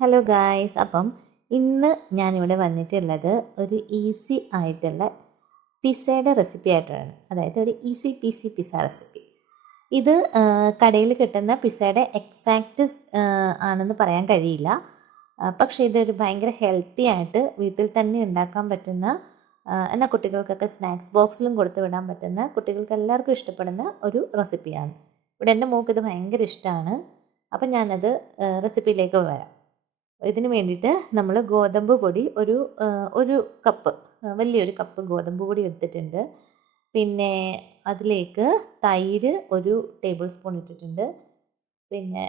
Hello guys, അപ്പം ഇന്ന് ഞാനിവിടെ വന്നിട്ടുള്ളത് ഒരു ഈസി ആയിട്ടുള്ള പിസ്സയുടെ റെസിപ്പി ആയിട്ടാണ്. അതായത് ഒരു ഈസി പീസി പിസ്സ റെസിപ്പി. ഇത് കടയിൽ കിട്ടുന്ന പിസ്സയുടെ എക്സാക്റ്റ് ആണെന്ന് പറയാൻ കഴിയില്ല. പക്ഷേ ഇതൊരു ഭയങ്കര ഹെൽത്തി ആയിട്ട് വീട്ടിൽ തന്നെ ഉണ്ടാക്കാൻ പറ്റുന്ന, എന്നാൽ കുട്ടികൾക്കൊക്കെ സ്നാക്സ് ബോക്സിലും കൊടുത്തു വിടാൻ പറ്റുന്ന, കുട്ടികൾക്ക് എല്ലാവർക്കും ഇഷ്ടപ്പെടുന്ന ഒരു റെസിപ്പിയാണ്. ഇവിടെ എൻ്റെ മോൾക്ക് ഇത് ഭയങ്കര ഇഷ്ടമാണ്. അപ്പം ഞാനത് റെസിപ്പിയിലേക്ക് വരാം. ഇതിന് വേണ്ടിയിട്ട് നമ്മൾ ഗോതമ്പ് പൊടി ഒരു കപ്പ്, വലിയൊരു കപ്പ് ഗോതമ്പ് പൊടി എടുത്തിട്ടുണ്ട്. പിന്നെ അതിലേക്ക് തൈര് ഒരു ടേബിൾ സ്പൂൺ ഇട്ടിട്ടുണ്ട്. പിന്നെ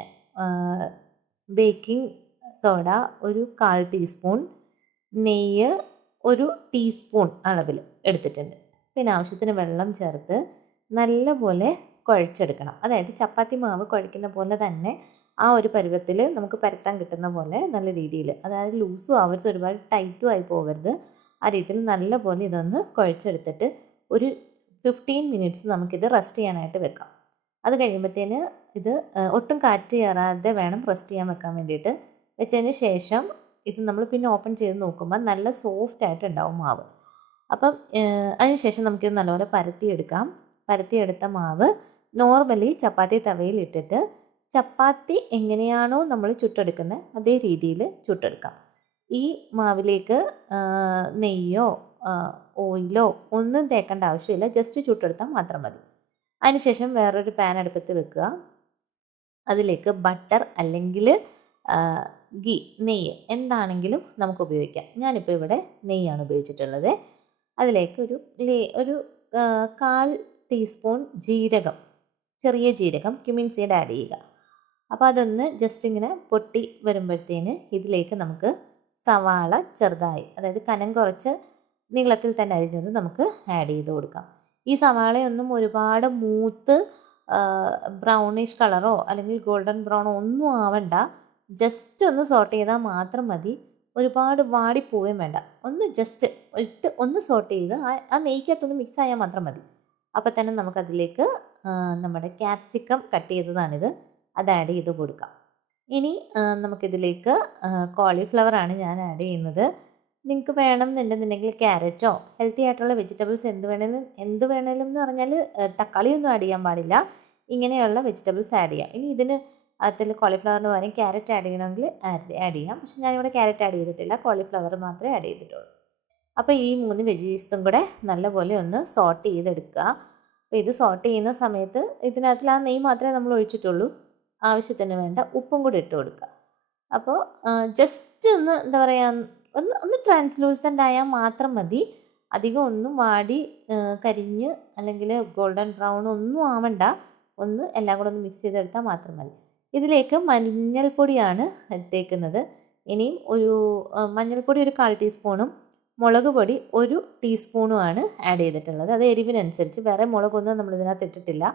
ബേക്കിംഗ് സോഡ ഒരു 1/4 ടീസ്പൂൺ, നെയ്യ് ഒരു ടീസ്പൂൺ അളവിൽ എടുത്തിട്ടുണ്ട്. പിന്നെ ആവശ്യത്തിന് വെള്ളം ചേർത്ത് നല്ലപോലെ കുഴച്ചെടുക്കണം. അതായത് ചപ്പാത്തി മാവ് കുഴയ്ക്കുന്ന പോലെ തന്നെ ആ ഒരു പരുവത്തിൽ നമുക്ക് പരത്താൻ കിട്ടുന്ന പോലെ നല്ല രീതിയിൽ, അതായത് ലൂസും ആവരുത്, ഒരുപാട് ടൈറ്റും ആയി പോകരുത്. ആ രീതിയിൽ നല്ലപോലെ ഇതൊന്ന് കുഴച്ചെടുത്തിട്ട് ഒരു 15 മിനിറ്റ്സ് നമുക്കിത് റെസ്റ്റ് ചെയ്യാനായിട്ട് വെക്കാം. അത് കഴിയുമ്പോഴത്തേന് ഇത് ഒട്ടും കാറ്റ് കയറാതെ വേണം റെസ്റ്റ് ചെയ്യാൻ വെക്കാൻ വേണ്ടിയിട്ട്. വെച്ചതിന് ശേഷം ഇത് നമ്മൾ പിന്നെ ഓപ്പൺ ചെയ്ത് നോക്കുമ്പോൾ നല്ല സോഫ്റ്റ് ആയിട്ട് ഉണ്ടാവും മാവ്. അപ്പം അതിനുശേഷം നമുക്കിത് നല്ലപോലെ പരത്തിയെടുക്കാം. പരത്തിയെടുത്ത മാവ് നോർമലി ചപ്പാത്തി തവയിൽ ഇട്ടിട്ട് ചപ്പാത്തി എങ്ങനെയാണോ നമ്മൾ ചുട്ടെടുക്കുന്നത് അതേ രീതിയിൽ ചുട്ടെടുക്കാം. ഈ മാവിലേക്ക് നെയ്യോ ഓയിലോ ഒന്നും തേക്കേണ്ട ആവശ്യമില്ല, ജസ്റ്റ് ചുട്ടെടുത്താൽ മാത്രം മതി. അതിനുശേഷം വേറൊരു പാൻ അടുപ്പത്ത് വെക്കുക. അതിലേക്ക് ബട്ടർ അല്ലെങ്കിൽ ഗീ, നെയ്യ് എന്താണെങ്കിലും നമുക്ക് ഉപയോഗിക്കാം. ഞാനിപ്പോൾ ഇവിടെ നെയ്യാണ് ഉപയോഗിച്ചിട്ടുള്ളത്. അതിലേക്ക് ഒരു 1/4 ടീസ്പൂൺ ജീരകം, ചെറിയ ജീരകം, ക്യുമിൻ സീഡ് ആഡ് ചെയ്യുക. അപ്പോൾ അതൊന്ന് ജസ്റ്റ് ഇങ്ങനെ പൊട്ടി വരുമ്പോഴത്തേന് ഇതിലേക്ക് നമുക്ക് സവാള ചെറുതായി, അതായത് കനം കുറച്ച് നീളത്തിൽ തന്നെ അരിഞ്ഞത് നമുക്ക് ആഡ് ചെയ്ത് കൊടുക്കാം. ഈ സവാളയൊന്നും ഒരുപാട് മൂത്ത് ബ്രൗണിഷ് കളറോ അല്ലെങ്കിൽ ഗോൾഡൻ ബ്രൗണോ ഒന്നും ആവണ്ട. ജസ്റ്റ് ഒന്ന് സോട്ട് ചെയ്താൽ മാത്രം മതി. ഒരുപാട് വാടിപ്പോവുകയും വേണ്ട. ഒന്ന് ജസ്റ്റ് ഇട്ട് ഒന്ന് സോട്ട് ചെയ്ത് ആ നെയ്ക്കകത്തൊന്ന് മിക്സ് ആയാൽ മാത്രം മതി. അപ്പോൾ തന്നെ നമുക്കതിലേക്ക് നമ്മുടെ ക്യാപ്സിക്കം കട്ട് ചെയ്തതാണിത്, അത് ആഡ് ചെയ്ത് കൊടുക്കാം. ഇനി നമുക്കിതിലേക്ക് കോളിഫ്ലവറാണ് ഞാൻ ആഡ് ചെയ്യുന്നത്. നിങ്ങൾക്ക് വേണമെന്നുണ്ടെന്നുണ്ടെങ്കിൽ ക്യാരറ്റോ ഹെൽത്തി ആയിട്ടുള്ള വെജിറ്റബിൾസ് എന്ത് വേണേലും എന്ന് പറഞ്ഞാൽ തക്കാളിയൊന്നും ആഡ് ചെയ്യാൻ പാടില്ല. ഇങ്ങനെയുള്ള വെജിറ്റബിൾസ് ആഡ് ചെയ്യാം. ഇനി ഇതിന് അതിൽ കോളിഫ്ലവറിന് പകരം ക്യാരറ്റ് ആഡ് ചെയ്യണമെങ്കിൽ ആഡ് ചെയ്യാം. പക്ഷെ ഞാനിവിടെ ക്യാരറ്റ് ആഡ് ചെയ്തിട്ടില്ല, കോളിഫ്ലവർ മാത്രമേ ആഡ് ചെയ്തിട്ടുള്ളൂ. അപ്പോൾ ഈ 3 വെജീസും കൂടെ നല്ലപോലെ ഒന്ന് സോട്ട് ചെയ്തെടുക്കുക. അപ്പോൾ ഇത് സോട്ട് ചെയ്യുന്ന സമയത്ത് ഇതിനകത്തിൽ ആ നെയ്യ് മാത്രമേ നമ്മൾ ഒഴിച്ചിട്ടുള്ളൂ. ആവശ്യത്തിന് വേണ്ട ഉപ്പും കൂടി ഇട്ട് കൊടുക്കുക. അപ്പോൾ ജസ്റ്റ് ഒന്ന് എന്താ പറയുക, ഒന്ന് ട്രാൻസ്ലൂസൻ്റ് ആയാൽ മാത്രം മതി. അധികം ഒന്നും വാടി കരിഞ്ഞ് അല്ലെങ്കിൽ ഗോൾഡൻ ബ്രൗൺ ഒന്നും ആവണ്ട. ഒന്ന് എല്ലാം കൂടെ ഒന്ന് മിക്സ് ചെയ്തെടുത്താൽ മാത്രം മതി. ഇതിലേക്ക് മഞ്ഞൾപ്പൊടിയാണ് ഇട്ടേക്കുന്നത്. ഇനിയും മഞ്ഞൾപ്പൊടി ഒരു 1/4 ടീസ്പൂണും മുളക് പൊടി 1 ടീസ്പൂണുമാണ് ആഡ് ചെയ്തിട്ടുള്ളത്. അത് എരിവിനനുസരിച്ച്, വേറെ മുളകൊന്നും നമ്മൾ ഇതിനകത്ത് ഇട്ടിട്ടില്ല.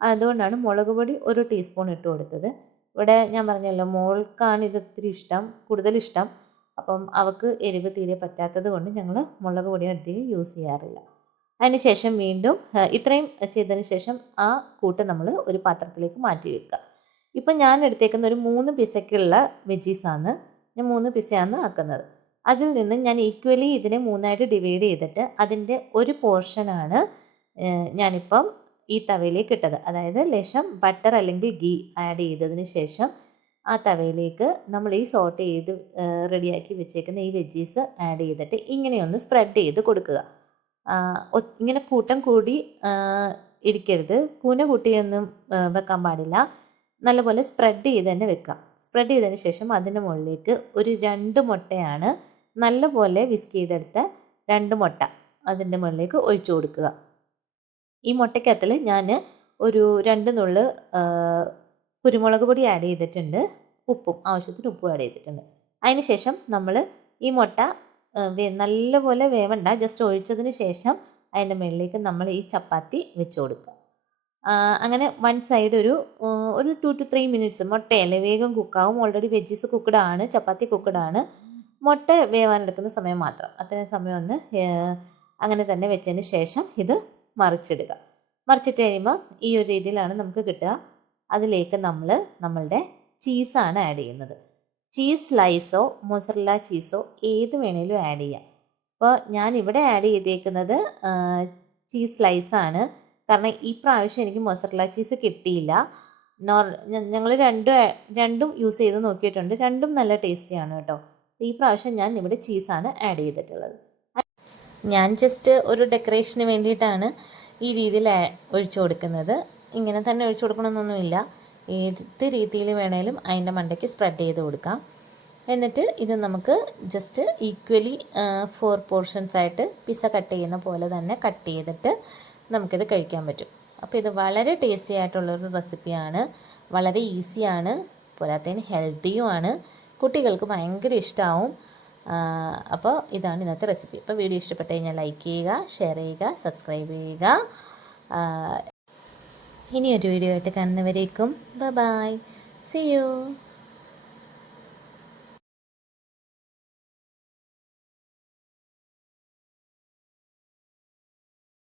അതുകൊണ്ടാണ് മുളക് പൊടി 1 ടീസ്പൂൺ ഇട്ട് കൊടുത്തത്. ഇവിടെ ഞാൻ പറഞ്ഞല്ലോ, മോൾക്കാണ് ഇത് ഒത്തിരി ഇഷ്ടം, കൂടുതലിഷ്ടം. അപ്പം അവൾക്ക് എരിവ് തീരെ പറ്റാത്തത് കൊണ്ട് ഞങ്ങൾ മുളക് പൊടി അധികം യൂസ് ചെയ്യാറില്ല. അതിനുശേഷം വീണ്ടും ഇത്രയും ചെയ്തതിന് ശേഷം ആ കൂട്ട് നമ്മൾ ഒരു പാത്രത്തിലേക്ക് മാറ്റി വെക്കുക. ഇപ്പം ഞാൻ എടുത്തേക്കുന്ന ഒരു 3 പിസയ്ക്കുള്ള വെജീസാണ്. ഞാൻ 3 പിസയാണ് ആക്കുന്നത്. അതിൽ നിന്ന് ഞാൻ ഈക്വലി ഇതിനെ 3ആയിട്ട് ഡിവൈഡ് ചെയ്തിട്ട് അതിൻ്റെ ഒരു പോർഷനാണ് ഞാനിപ്പം ഈ തവയിലേക്ക് ഇട്ടത്. അതായത് ലേശം ബട്ടർ അല്ലെങ്കിൽ ഗീ ആഡ് ചെയ്തതിന് ശേഷം ആ തവയിലേക്ക് നമ്മൾ ഈ സോട്ട് ചെയ്ത് റെഡിയാക്കി വെച്ചേക്കുന്ന ഈ വെജീസ് ആഡ് ചെയ്തിട്ട് ഇങ്ങനെയൊന്ന് സ്പ്രെഡ് ചെയ്ത് കൊടുക്കുക. ഇങ്ങനെ കൂട്ടം കൂടി ഇരിക്കരുത്, കൂന കൂട്ടിയൊന്നും വെക്കാൻ പാടില്ല. നല്ലപോലെ സ്പ്രെഡ് ചെയ്ത് തന്നെ വെക്കാം. സ്പ്രെഡ് ചെയ്തതിന് ശേഷം അതിൻ്റെ മുകളിലേക്ക് ഒരു 2 മുട്ടയാണ് നല്ലപോലെ വിസ്ക് ചെയ്തെടുത്ത 2 മുട്ട അതിൻ്റെ മുകളിലേക്ക് ഒഴിച്ചു കൊടുക്കുക. ഈ മുട്ടയ്ക്കകത്തിൽ ഞാൻ ഒരു 2 നുള്ള് കുരുമുളക് പൊടി ആഡ് ചെയ്തിട്ടുണ്ട്, ആവശ്യത്തിന് ഉപ്പും ആഡ് ചെയ്തിട്ടുണ്ട്. അതിന് ശേഷം നമ്മൾ ഈ മുട്ട നല്ലപോലെ വേവണ്ട, ജസ്റ്റ് ഒഴിച്ചതിന് ശേഷം അതിൻ്റെ മുകളിലേക്ക് നമ്മൾ ഈ ചപ്പാത്തി വെച്ച് കൊടുക്കുക. അങ്ങനെ വൺ സൈഡ് ഒരു 2 to 3 മിനിറ്റ്സ്, മുട്ടയല്ലേ വേഗം കുക്കാവും. ഓൾറെഡി വെജീസ് കുക്ക്ഡ് ആണ്, ചപ്പാത്തി കുക്ക്ഡ് ആണ്. മുട്ട വേവാനെടുക്കുന്ന സമയം മാത്രം, അത്രയും സമയം ഒന്ന് അങ്ങനെ തന്നെ വെച്ചതിന് ശേഷം ഇത് മറിച്ചിടുക. മറിച്ചിട്ട് കഴിയുമ്പോൾ ഈ ഒരു രീതിയിലാണ് നമുക്ക് കിട്ടുക. അതിലേക്ക് നമ്മളുടെ ചീസാണ് ആഡ് ചെയ്യുന്നത്. ചീസ് സ്ലൈസോ മൊസറല്ല ചീസോ ഏത് വേണേലും ആഡ് ചെയ്യാം. അപ്പോൾ ഞാൻ ഇവിടെ ആഡ് ചെയ്തേക്കുന്നത് ചീസ് സ്ലൈസാണ്. കാരണം ഈ പ്രാവശ്യം എനിക്ക് മൊസറല്ല ചീസ് കിട്ടിയില്ല. ഞങ്ങൾ രണ്ടും യൂസ് ചെയ്ത് നോക്കിയിട്ടുണ്ട്. രണ്ടും നല്ല ടേസ്റ്റിയാണ് കേട്ടോ. ഈ പ്രാവശ്യം ഞാൻ ഇവിടെ ചീസാണ് ആഡ് ചെയ്തിട്ടുള്ളത്. ഞാൻ ജസ്റ്റ് ഒരു ഡെക്കറേഷന് വേണ്ടിയിട്ടാണ് ഈ രീതിയിൽ ഒഴിച്ചു കൊടുക്കുന്നത്. ഇങ്ങനെ തന്നെ ഒഴിച്ചു കൊടുക്കണമെന്നൊന്നുമില്ല. ഏത് രീതിയിൽ വേണേലും അതിൻ്റെ മണ്ടയ്ക്ക് സ്പ്രെഡ് ചെയ്ത് കൊടുക്കാം. എന്നിട്ട് ഇത് നമുക്ക് ജസ്റ്റ് ഈക്വലി 4 പോർഷൻസ് ആയിട്ട് പിസ്സ കട്ട് ചെയ്യുന്ന പോലെ തന്നെ കട്ട് ചെയ്തിട്ട് നമുക്കിത് കഴിക്കാൻ പറ്റും. അപ്പോൾ ഇത് വളരെ ടേസ്റ്റി ആയിട്ടുള്ളൊരു റെസിപ്പിയാണ്. വളരെ ഈസിയാണ്, പോരാത്തതിന് ഹെൽത്തിയുമാണ്. കുട്ടികൾക്ക് ഭയങ്കര ഇഷ്ടമാവും. അപ്പോൾ ഇതാണ് ഇന്നത്തെ റെസിപ്പി. അപ്പോൾ വീഡിയോ ഇഷ്ടപ്പെട്ട് കഴിഞ്ഞാൽ ലൈക്ക് ചെയ്യുക, ഷെയർ ചെയ്യുക, സബ്സ്ക്രൈബ് ചെയ്യുക. ഇനിയൊരു വീഡിയോ ആയിട്ട് കാണുന്നവരേക്കും ബൈ ബൈ, സീ യു.